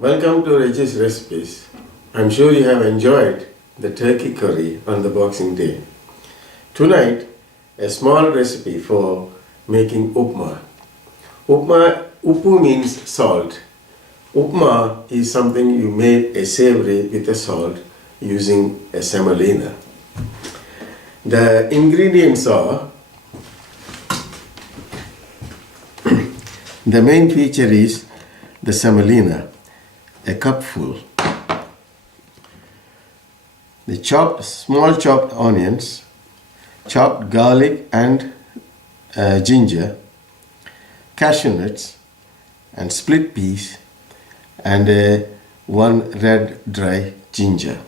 Welcome to Rich's Recipes. I'm sure you have enjoyed the turkey curry on the Boxing Day. Tonight, a small recipe for making upma. Uppu means salt. Upma is something you make a savory with a salt using a semolina. The ingredients are, the main feature is the semolina, a cupful. The small chopped onions, chopped garlic and ginger, cashew nuts and split peas, and one red dry ginger.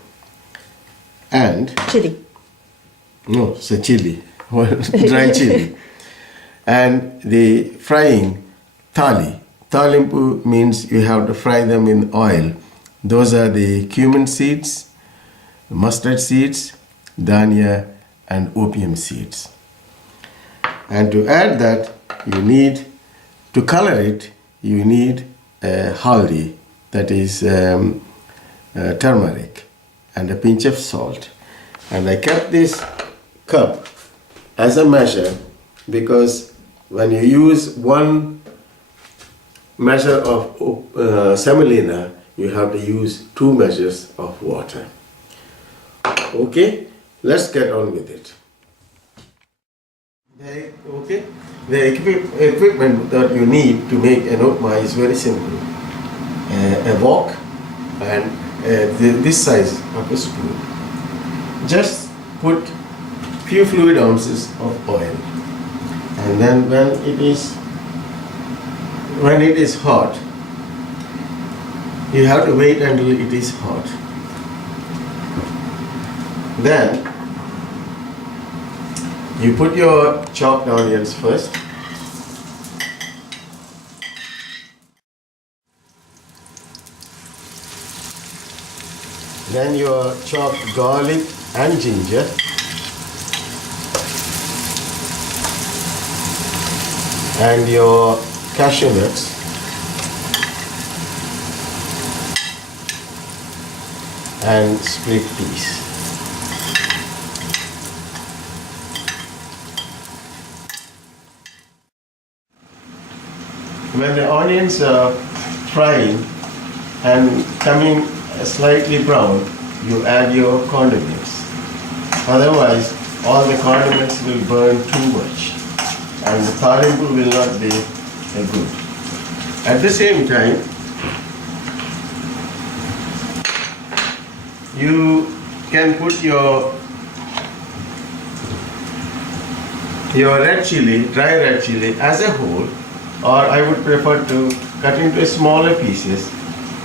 And Chili. no, it's a chili, dry chili. And the frying thali. Talimpu means you have to fry them in oil. Those are the cumin seeds, mustard seeds, dhania, and opium seeds. And to add that, to color it, you need haldi, that is turmeric, and a pinch of salt. And I kept this cup as a measure because when you use one measure of semolina, you have to use 2 measures of water. Okay, let's get on with it. The equipment that you need to make an upma is very simple. A wok and this size of a spoon. Just put few fluid ounces of oil, and then when it is hot, you have to wait until it is hot. Then you put your chopped onions first. Then your chopped garlic and ginger. And your cashew nuts. And split peas. When the onions are frying and coming slightly brown, you add your condiments. Otherwise, all the condiments will burn too much and the talimpu will not be good. At the same time, you can put your red chili, dry red chili as a whole, or I would prefer to cut into smaller pieces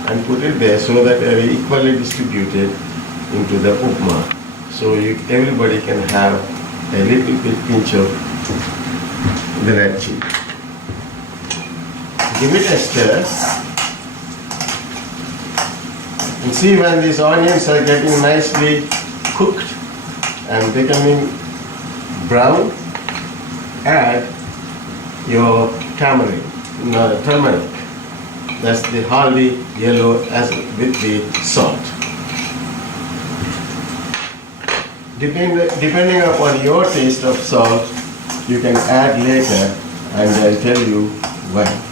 and put it there so that they are equally distributed into the upma. So everybody can have a little bit pinch of the red chili. Give it a stir. And see, when these onions are getting nicely cooked and becoming brown, add your turmeric. That's the haldi yellow as with the salt. Depending upon your taste of salt, you can add later, and I'll tell you when.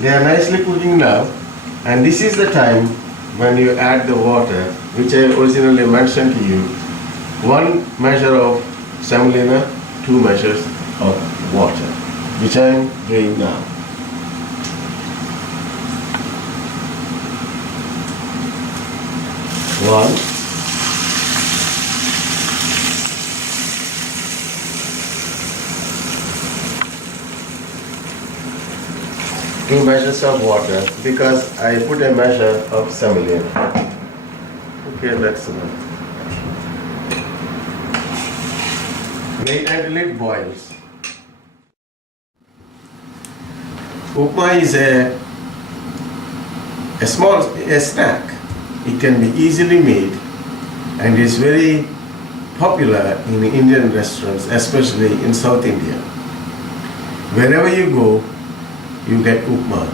They are nicely cooking now, and this is the time when you add the water, which I originally mentioned to you. 1 measure of semolina, 2 measures of water, which I am doing now. One, 2 measures of water because I put a measure of semolina. Okay, that's enough. Wait until it boils. Upma is a snack. It can be easily made and is very popular in Indian restaurants, especially in South India. Wherever you go, you get upma.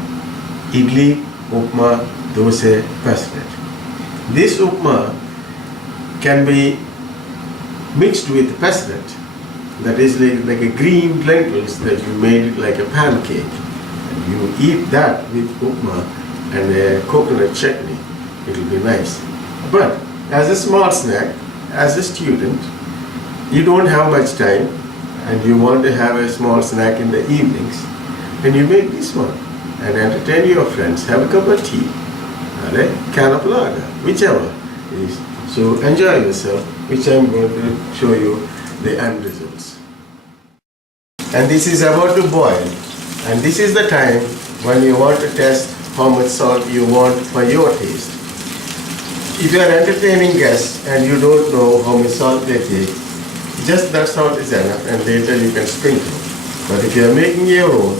Idli, upma, dosa, peselet. This upma can be mixed with peselet. That is like a green lentils that you made it like a pancake. And you eat that with upma and a coconut chutney. It will be nice. But as a small snack, as a student, you don't have much time and you want to have a small snack in the evenings, then you make this one and entertain your friends, have a cup of tea or a can of lager, whichever it is. So enjoy yourself, which I am going to show you the end results. And this is about to boil, and this is the time when you want to test how much salt you want for your taste. If you are entertaining guests and you don't know how much salt they take, just that salt is enough and later you can sprinkle. But if you are making your own,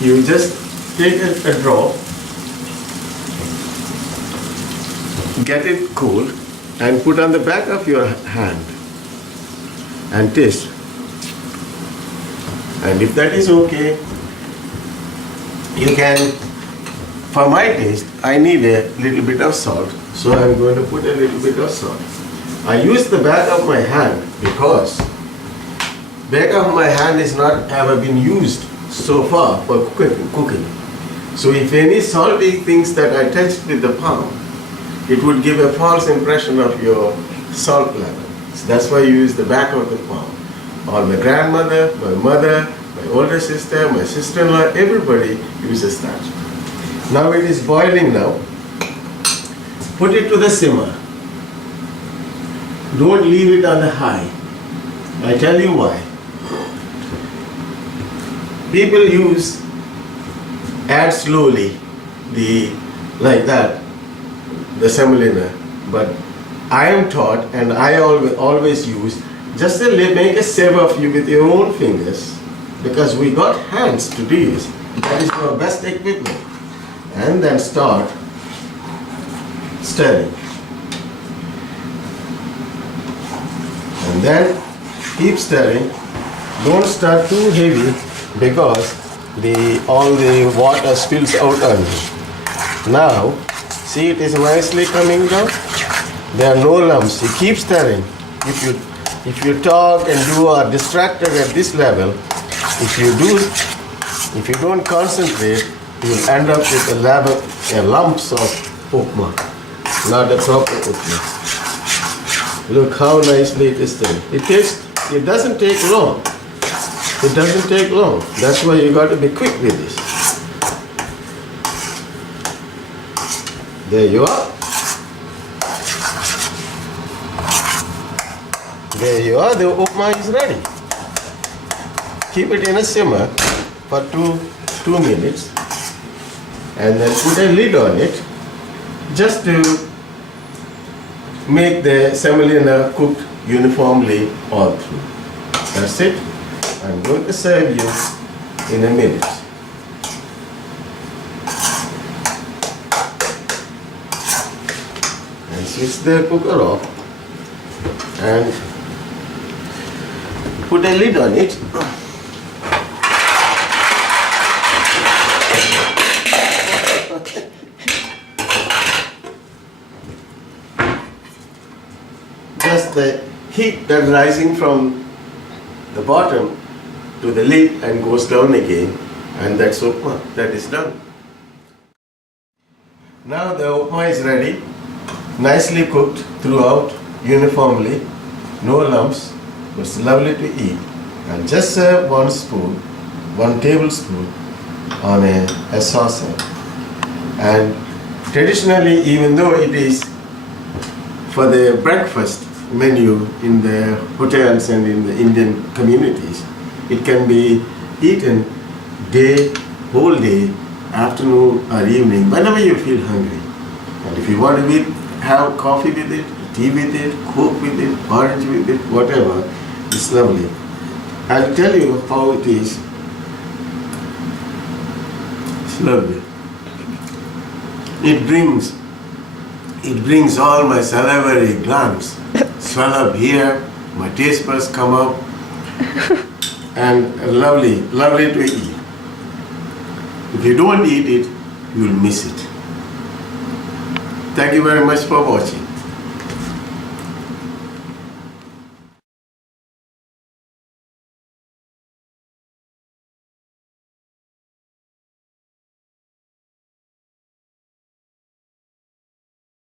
you just take a drop, get it cool and put on the back of your hand and taste. And if that is okay, you can, for my taste, I need a little bit of salt. So I'm going to put a little bit of salt. I use the back of my hand because back of my hand is not ever been used so far for cooking. So if any salty things that I touched with the palm, it would give a false impression of your salt level. So that's why you use the back of the palm. Or my grandmother, my mother, my older sister, my sister-in-law, everybody uses that. Now it is boiling now. Put it to the simmer. Don't leave it on the high. I tell you why. People add slowly like that, the semolina. But I am taught, and I always use, just make a sieve of you with your own fingers, because we got hands to do this. That is our best equipment. And then start stirring. And then keep stirring. Don't stir too heavy because all the water spills out on you. Now, see, it is nicely coming down. There are no lumps. You keep stirring. If you talk and you are distracted at this level, if you don't concentrate, you will end up with a lumps of upma, not a proper upma. Look how nicely it is done. It doesn't take long. It doesn't take long. That's why you got to be quick with this. There you are. There you are. The upma is ready. Keep it in a simmer for two minutes. And then put a lid on it just to make the semolina cooked uniformly all through. That's it. I'm going to serve you in a minute. And switch the cooker off and put a lid on it. Just the heat that rising from the bottom to the lid and goes down again, and that's upma. That is done. Now the upma is ready, nicely cooked throughout uniformly, no lumps, but it's lovely to eat. And just serve 1 tablespoon on a saucer. And traditionally, even though it is for the breakfast menu in the hotels and in the Indian communities, it can be eaten whole day, afternoon or evening, whenever you feel hungry. And if you want to have coffee with it, tea with it, coke with it, orange with it, whatever, it's lovely. I'll tell you how it is. It's lovely. It brings all my salivary glands swell up here, my taste buds come up, and lovely, lovely to eat. If you don't eat it, you will miss it. Thank you very much for watching.